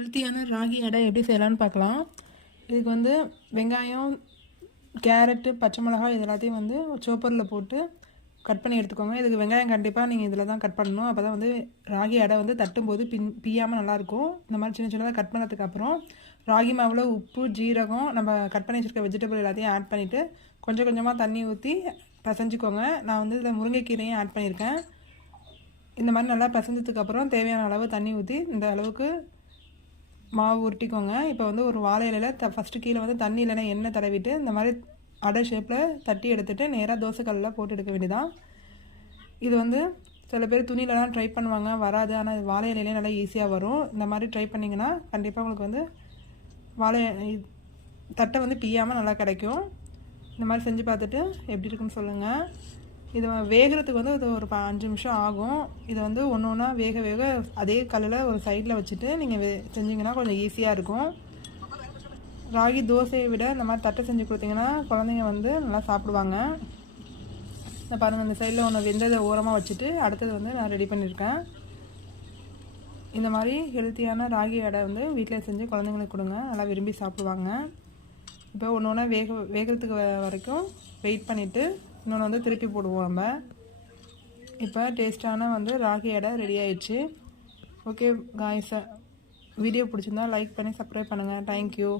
ஹெல்த்தியான ராகி அடை எப்படி செய்யலான்னு பார்க்கலாம். இதுக்கு வந்து வெங்காயம், கேரட்டு, பச்சை மிளகாய் இது எல்லாத்தையும் வந்து சோப்பரில் போட்டு கட் பண்ணி எடுத்துக்கோங்க. இதுக்கு வெங்காயம் கண்டிப்பாக நீங்கள் இதில் தான் கட் பண்ணணும். அப்போ தான் வந்து ராகி அடை வந்து தட்டும்போது பிய்யாமல் நல்லாயிருக்கும். இந்த மாதிரி சின்ன சின்னதாக கட் பண்ணதுக்கப்புறம் ராகி மாவில் உப்பு, ஜீரகம், நம்ம கட் பண்ணி வச்சுருக்க வெஜிடபிள் எல்லாத்தையும் ஆட் பண்ணிவிட்டு கொஞ்சம் கொஞ்சமாக தண்ணி ஊற்றி பிசைஞ்சிக்கோங்க. நான் வந்து இதில் முருங்கைக்கீரையும் ஆட் பண்ணியிருக்கேன். இந்த மாதிரி நல்லா பிசைஞ்சதுக்கப்புறம் தேவையான அளவு தண்ணி ஊற்றி இந்த அளவுக்கு மாவு உருட்டிக்கோங்க. இப்போ வந்து ஒரு வாழை இலையில் ஃபஸ்ட்டு கீழே வந்து தண்ணி இல்லைன்னா எண்ணெய் தடவிட்டு இந்த மாதிரி அடை ஷேப்பில் தட்டி எடுத்துகிட்டு நேராக தோசைக்கல்லில் போட்டு எடுக்க வேண்டியதான். இது வந்து சில பேர் துணியிலலாம் ட்ரை பண்ணுவாங்க, வராது. ஆனால் வாழை இலையிலே நல்லா ஈஸியாக வரும். இந்த மாதிரி ட்ரை பண்ணிங்கன்னா கண்டிப்பாக உங்களுக்கு வந்து வாழை தட்டை வந்து பிய்யாமல் நல்லா கிடைக்கும். இந்த மாதிரி செஞ்சு பார்த்துட்டு எப்படி இருக்குன்னு சொல்லுங்கள். இது வேகிறதுக்கு வந்து இது ஒரு 5 நிமிஷம் ஆகும். இதை வந்து ஒன்று ஒன்றா வேக அதே கல்லில் ஒரு சைடில் வச்சுட்டு நீங்கள் செஞ்சிங்கன்னா கொஞ்சம் ஈஸியாக இருக்கும். ராகி தோசையை விட இந்த மாதிரி தட்டை செஞ்சு கொடுத்தீங்கன்னா குழந்தைங்க வந்து நல்லா சாப்பிடுவாங்க. இந்த பாருங்கள், இந்த சைடில் ஒன்று வெந்ததை ஓரமாக வச்சுட்டு அடுத்தது வந்து நான் ரெடி பண்ணியிருக்கேன். இந்த மாதிரி ஹெல்த்தியான ராகி அடை வந்து வீட்டில் செஞ்சு குழந்தைங்களுக்கு கொடுங்க, நல்லா விரும்பி சாப்பிடுவாங்க. இப்போ ஒன்று ஒன்றா வேகிறதுக்கு வரைக்கும் வெயிட் பண்ணிவிட்டு இன்னொன்று வந்து திருப்பி போடுவோம் நம்ம. இப்போ டேஸ்ட்டான வந்து ராகி அடை ரெடி ஆயிடுச்சு. ஓகே காய்ஸ், வீடியோ பிடிச்சிருந்தா லைக் பண்ணி சப்ஸ்கிரைப் பண்ணுங்கள். தேங்க்யூ.